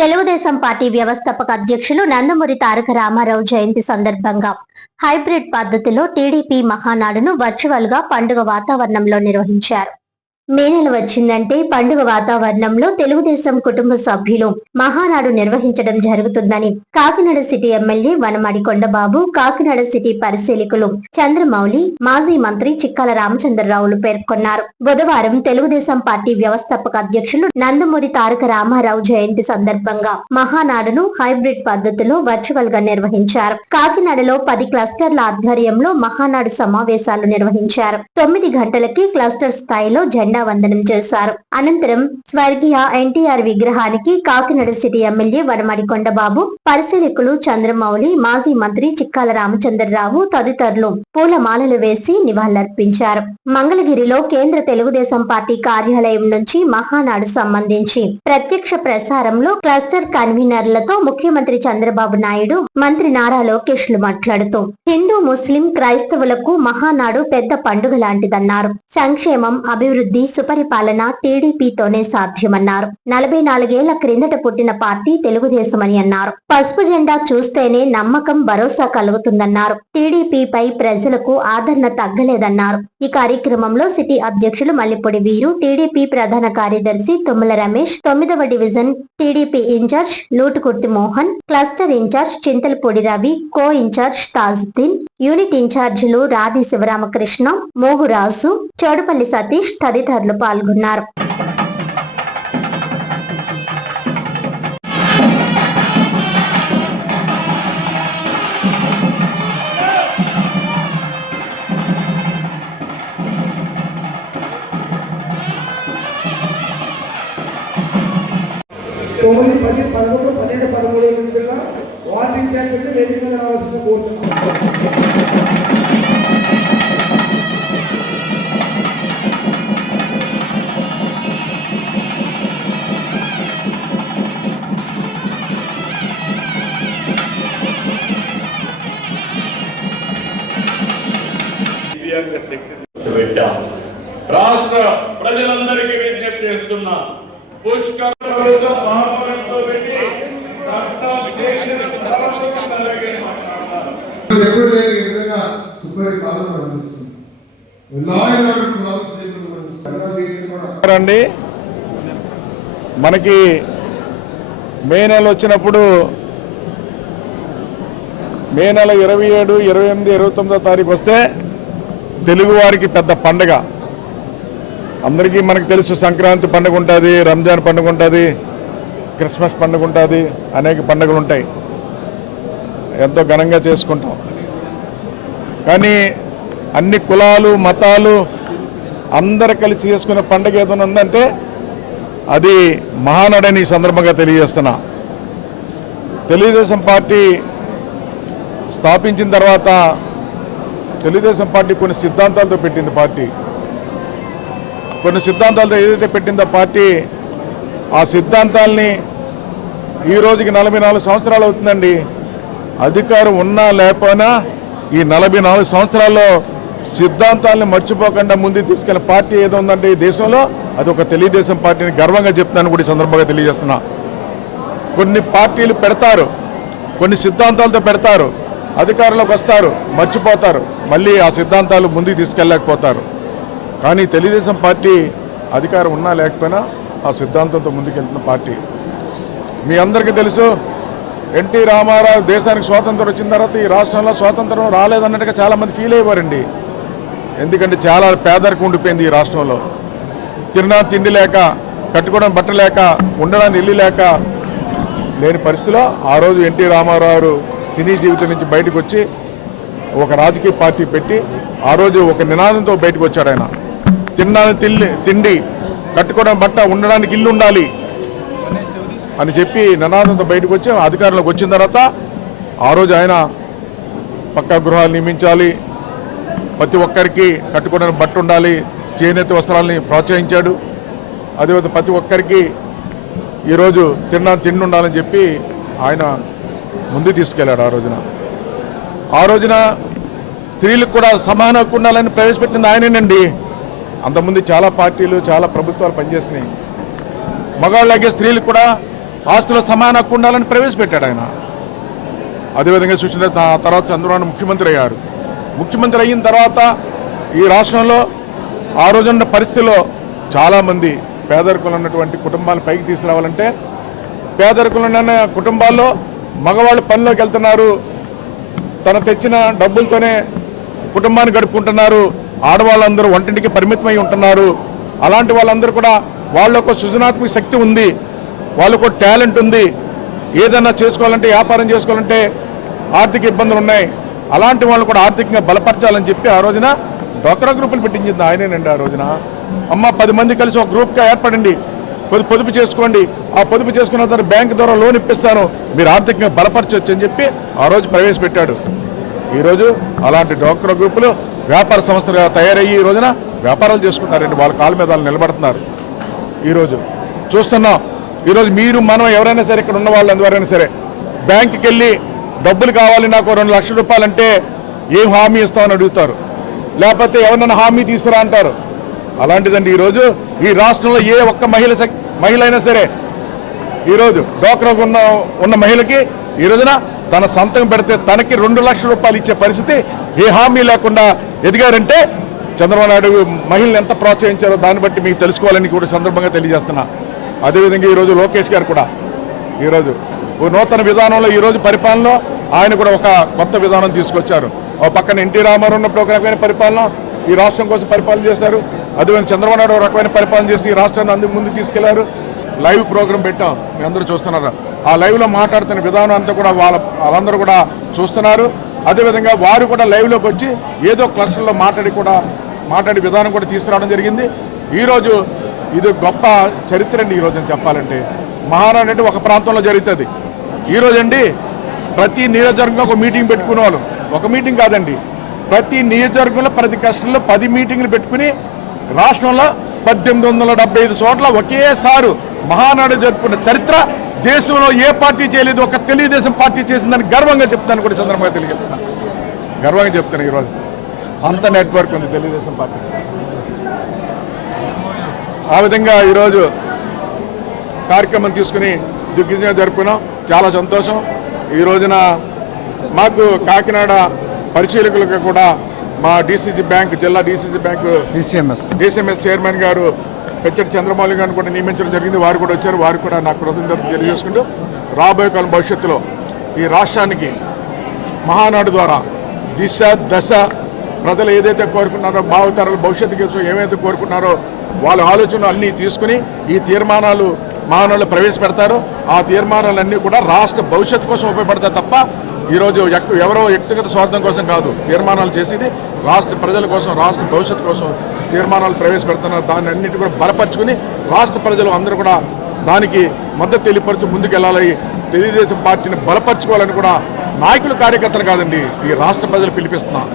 Telugu Desam party వ్యవస్థాపక అధ్యక్షులు నందమూరి తారక రామారావు జయంతి సందర్భంగా హైబ్రిడ్ పద్ధతిలో టీడీపీ మహానాడును వర్చువల్ గా పండుగ వాతావరణంలో నిర్వహించారు. మే నెల వచ్చిందంటే పండుగ వాతావరణంలో తెలుగుదేశం కుటుంబ సభ్యులు మహానాడు నిర్వహించడం జరుగుతుందని Kakinada city MLA Vanamadi Kondababu, Kakinada city పరిశీలకులు చంద్రమౌళి, మాజీ మంత్రి చిక్కాల రామచంద్రరావులు పేర్కొన్నారు. బుధవారం తెలుగుదేశం పార్టీ వ్యవస్థాపక అధ్యక్షులు నందమూరి తారక రామారావు జయంతి సందర్భంగా మహానాడును హైబ్రిడ్ పద్ధతిలో వర్చువల్ గా నిర్వహించారు. కాకినాడలో 10 క్లస్టర్ల ఆధ్వర్యంలో మహానాడు సమావేశాలు నిర్వహించారు. 9 గంటలకి క్లస్టర్ స్థాయిలో జెండా వందనం చేశారు. అనంతరం స్వర్గీయ ఎన్టీఆర్ విగ్రహానికి కాకినాడ సిటీ ఎమ్మెల్యే వనమాడి కొండబాబు, పరిశీలకులు చంద్రమౌళి, మాజీ మంత్రి చిక్కాల రామచంద్రరావు తదితరులు పూలమాలలు వేసి నివాళులర్పించారు. మంగళగిరిలో కేంద్ర తెలుగుదేశం పార్టీ కార్యాలయం నుంచి మహానాడు సంబంధించి ప్రత్యక్ష ప్రసారంలో క్లస్టర్ కన్వీనర్లతో ముఖ్యమంత్రి చంద్రబాబు నాయుడు, మంత్రి నారా లోకేష్లు మాట్లాడుతూ హిందూ, ముస్లిం, క్రైస్తవులకు మహానాడు పెద్ద పండుగ లాంటిదన్నారు. సంక్షేమం, అభివృద్ధి, సుపరిపాలన టీడీపీతోనే సాధ్యమన్నారు. 44 ఏళ్ల క్రిందట పుట్టిన పార్టీ తెలుగుదేశమని అన్నారు. పసుపు జెండా చూస్తేనే నమ్మకం, భరోసా కలుగుతుందన్నారు. టీడీపీపై ప్రజలకు ఆదరణ తగ్గలేదన్నారు. ఈ కార్యక్రమంలో సిటీ అధ్యక్షులు మల్లిపొడి వీరు, టీడీపీ ప్రధాన కార్యదర్శి తుమ్మల రమేష్, 9వ division TDP incharge Lutukurthi Mohan, cluster incharge Chintalapudi Ravi, co incharge Tajuddin, unit ఇన్ఛార్జీలు రాధి శివరామకృష్ణ, మోగురాజు, చోడుపల్లి సతీష్ తదితరులు పాల్గొన్నారు. వార్డు ఇన్ఛార్జ్ వేదిక మీద రావాల్సిన కోరుతున్నాం. రాష్ట్ర ప్రజలందరికీ విజ్ఞప్తి చేస్తున్నా, పుష్కర మహాపరంతో పెట్టి మనకి మే నెల వచ్చినప్పుడు మే నెల 27, 28, 29వ తారీఖు వస్తే తెలుగు వారికి పెద్ద పండుగ. అందరికీ మనకు తెలుసు, సంక్రాంతి పండుగ ఉంటుంది, రంజాన్ పండుగ ఉంటుంది, క్రిస్మస్ పండుగ ఉంటుంది, అనేక పండుగలు ఉంటాయి, ఎంతో ఘనంగా చేసుకుంటాం. కానీ అన్ని కులాలు, మతాలు అందరు కలిసి చేసుకునే పండుగ ఏదైనా ఉందంటే అది మహానాడని ఈ సందర్భంగా తెలియజేస్తున్నా. తెలుగుదేశం పార్టీ స్థాపించిన తర్వాత తెలుగుదేశం పార్టీ కొన్ని సిద్ధాంతాలతో పెట్టింది. కొన్ని సిద్ధాంతాలతో ఏదైతే పెట్టిందో పార్టీ, ఆ సిద్ధాంతాలని ఈ రోజుకి 44 సంవత్సరాలు అవుతుందండి. అధికారం ఉన్నా లేకపోయినా ఈ 44 సంవత్సరాల్లో సిద్ధాంతాలని మర్చిపోకుండా ముందుకు తీసుకెళ్లిన పార్టీ ఏదో ఉందంటే ఈ దేశంలో అది ఒక తెలుగుదేశం పార్టీని గర్వంగా చెప్తాను కూడా ఈ సందర్భంగా తెలియజేస్తున్నా. కొన్ని పార్టీలు పెడతారు, కొన్ని సిద్ధాంతాలతో పెడతారు, అధికారంలోకి వస్తారు, మర్చిపోతారు, మళ్ళీ ఆ సిద్ధాంతాలు ముందుకు తీసుకెళ్ళలేకపోతారు. కానీ తెలుగుదేశం పార్టీ అధికారం ఉన్నా లేకపోయినా ఆ సిద్ధాంతంతో ముందుకెళ్తున్న పార్టీ. మీ అందరికీ తెలుసు, ఎన్టీ రామారావు దేశానికి స్వాతంత్రం వచ్చిన తర్వాత ఈ రాష్ట్రంలో స్వాతంత్రం రాలేదన్నట్టుగా చాలామంది ఫీల్ అయ్యేవారండి. ఎందుకంటే చాలా పేదరికం ఉండిపోయింది ఈ రాష్ట్రంలో. తినడానికి తిండి లేక, కట్టుకోవడం బట్ట లేక, ఉండడానికి ఇల్లు లేక లేని పరిస్థితిలో ఆ రోజు ఎన్టీ రామారావు సినీ జీవితం నుంచి బయటకు వచ్చి ఒక రాజకీయ పార్టీ పెట్టి ఆ రోజు ఒక నినాదంతో బయటకు వచ్చాడు. ఆయన తినడానికి తిండి, కట్టుకోవడం బట్ట, ఉండడానికి ఇల్లు ఉండాలి అని చెప్పి నినాదంతో బయటకు వచ్చి అధికారంలోకి వచ్చిన తర్వాత ఆ రోజు ఆయన పక్కా గృహాలు నిర్మించాలి, ప్రతి ఒక్కరికి కట్టుకోవడానికి బట్ట ఉండాలి, చేనేత వస్త్రాలని ప్రోత్సహించాడు. అదేవిధంగా ప్రతి ఒక్కరికి ఈరోజు తినడానికి తిండి ఉండాలని చెప్పి ఆయన ముందు తీసుకెళ్లాడు. ఆ రోజున స్త్రీలకు కూడా సమాన హక్కు ఉండాలని ప్రవేశపెట్టింది ఆయనేనండి. అంతకుముందు చాలా పార్టీలు, చాలా ప్రభుత్వాలు పనిచేస్తున్నాయి. మగవాళ్ళకి స్త్రీలకు కూడా ఆస్తిలో సమాన హక్కు ఉండాలని ప్రవేశపెట్టాడు ఆయన. అదేవిధంగా చూసిన తర్వాత చంద్రబాబు ముఖ్యమంత్రి అయ్యారు. ముఖ్యమంత్రి అయిన తర్వాత ఈ రాష్ట్రంలో ఆ రోజున్న పరిస్థితిలో చాలామంది పేదరికంలో ఉన్నటువంటి కుటుంబాలను పైకి తీసుకురావాలంటే పేదరికంలో ఉన్న కుటుంబాల్లో మగవాళ్ళు పనిలోకి వెళ్తున్నారు, తన తెచ్చిన డబ్బులతోనే కుటుంబాన్ని గడుపుకుంటున్నారు, ఆడవాళ్ళందరూ వంటింటికి పరిమితమై ఉంటున్నారు. అలాంటి వాళ్ళందరూ కూడా వాళ్ళకు సృజనాత్మక శక్తి ఉంది, వాళ్ళకు టాలెంట్ ఉంది, ఏదైనా చేసుకోవాలంటే వ్యాపారం చేసుకోవాలంటే ఆర్థిక ఇబ్బందులు ఉన్నాయి. అలాంటి వాళ్ళు కూడా ఆర్థికంగా బలపరచాలని చెప్పి ఆ రోజున డ్వాక్రా గ్రూపులు పెట్టించింది ఆయనేనండి. ఆ రోజున అమ్మ 10 మంది కలిసి ఒక గ్రూప్గా ఏర్పడండి, పొదుపు చేసుకోండి, ఆ పొదుపు చేసుకున్న తర్వాత బ్యాంకు ద్వారా లోన్ ఇప్పిస్తాను, మీరు ఆర్థికంగా బలపరచవచ్చు అని చెప్పి ఆ రోజు ప్రవేశపెట్టాడు. ఈరోజు అలాంటి డ్వాక్రా గ్రూపులు వ్యాపార సంస్థలుగా తయారయ్యి ఈ రోజున వ్యాపారాలు చేసుకుంటారండి, వాళ్ళ కాళ్ళ మీద వాళ్ళు నిలబడుతున్నారు. ఈరోజు చూస్తున్నాం. ఈరోజు మీరు మనం ఎవరైనా సరే ఇక్కడ ఉన్న వాళ్ళు ఎవరైనా సరే బ్యాంకుకి వెళ్ళి డబ్బులు కావాలి నాకు 2 లక్షల రూపాయలంటే ఏం హామీ ఇస్తామని అడుగుతారు, లేకపోతే ఎవరైనా హామీ తీసుకురా అంటారు. అలాంటిదండి ఈరోజు ఈ రాష్ట్రంలో ఏ ఒక్క మహిళ అయినా సరే ఈరోజు డ్వాక్రా ఉన్న మహిళకి ఈ రోజున తన సంతకం పెడితే తనకి 2 లక్షల రూపాయలు ఇచ్చే పరిస్థితి ఏ హామీ లేకుండా ఎదిగారంటే చంద్రబాబు నాయుడు మహిళలు ఎంత ప్రోత్సహించారో దాన్ని బట్టి మీకు తెలుసుకోవాలని కూడా సందర్భంగా తెలియజేస్తున్నా. అదేవిధంగా ఈరోజు లోకేష్ గారు కూడా ఈరోజు ఓ నూతన విధానంలో ఈరోజు పరిపాలనలో ఆయన కూడా ఒక కొత్త విధానం తీసుకొచ్చారు. ఒక పక్కన ఎన్టీ రామారావు ఉన్నప్పుడు ఒక రకమైన పరిపాలన ఈ రాష్ట్రం కోసం పరిపాలన చేశారు. అదేవిధంగా చంద్రబాబు నాయుడు ఒక రకమైన పరిపాలన చేసి ఈ రాష్ట్రాన్ని అందుకు ముందు తీసుకెళ్లారు. లైవ్ ప్రోగ్రాం పెట్టాం, మీ అందరూ చూస్తున్నారు. ఆ లైవ్లో మాట్లాడుతున్న విధానం అంతా కూడా వాళ్ళందరూ కూడా చూస్తున్నారు. అదేవిధంగా వారు కూడా లైవ్లోకి వచ్చి ఏదో క్లస్టర్లో మాట్లాడే విధానం కూడా తీసుకురావడం జరిగింది. ఈరోజు ఇది గొప్ప చరిత్ర అండి. ఈరోజు చెప్పాలంటే మహానాడు అంటే ఒక ప్రాంతంలో జరుగుతుంది. ఈరోజు అండి ప్రతి నియోజకవర్గంలో ఒక మీటింగ్ పెట్టుకునే వాళ్ళు, ఒక మీటింగ్ కాదండి, ప్రతి నియోజకవర్గంలో ప్రతి కష్టంలో 10 మీటింగ్లు పెట్టుకుని రాష్ట్రంలో 1875 చోట్ల ఒకేసారి మహానాడు జరుపుకున్న చరిత్ర దేశంలో ఏ పార్టీ చేయలేదు, ఒక తెలుగుదేశం పార్టీ చేసిందని గర్వంగా చెప్తాను కూడా చంద్రబాబు తెలియజేస్తున్నా. గర్వంగా చెప్తాను. ఈరోజు అంత నెట్వర్క్ ఉంది తెలుగుదేశం పార్టీ. ఆ విధంగా ఈరోజు కార్యక్రమం తీసుకుని దిగ్విజయంగా జరుపుకున్నాం. చాలా సంతోషం. ఈ రోజున మాకు కాకినాడ పరిశీలకులకు కూడా మా డీసీసీ బ్యాంక్ జిల్లా డీసీసీ బ్యాంకు డిసిఎంఎస్ చైర్మన్ గారు పెచ్చటి చంద్రమౌళి గారిని కూడా నియమించడం జరిగింది. వారు కూడా వచ్చారు. వారు కూడా నాకు కృతజ్ఞతలు తెలియజేసుకుంటూ రాబోయే కాలం భవిష్యత్తులో ఈ రాష్ట్రానికి మహానాడు ద్వారా దిశ దశ ప్రజలు ఏదైతే కోరుకున్నారో భావితరాల భవిష్యత్తు కోసం ఏమైతే కోరుకున్నారో వాళ్ళ ఆలోచనలు అన్నీ తీసుకుని ఈ తీర్మానాలు మహానాడులో ప్రవేశపెడతారు. ఆ తీర్మానాలన్నీ కూడా రాష్ట్ర భవిష్యత్తు కోసం ఉపయోగపడతాయి తప్ప ఈరోజు ఎవరో వ్యక్తిగత స్వార్థం కోసం కాదు. తీర్మానాలు చేసేది రాష్ట్ర ప్రజల కోసం, రాష్ట్ర భవిష్యత్తు కోసం తీర్మానాలు ప్రవేశపెడుతున్నారు. దాన్ని అన్నిటి కూడా బలపరుచుకుని రాష్ట్ర ప్రజలు అందరూ కూడా దానికి మద్దతు తెలియపరచు ముందుకెళ్ళాలి. తెలుగుదేశం పార్టీని బలపరచుకోవాలని కూడా నాయకులు కార్యకర్తలు కాదండి, ఈ రాష్ట్ర ప్రజలు పిలిపిస్తున్నారు.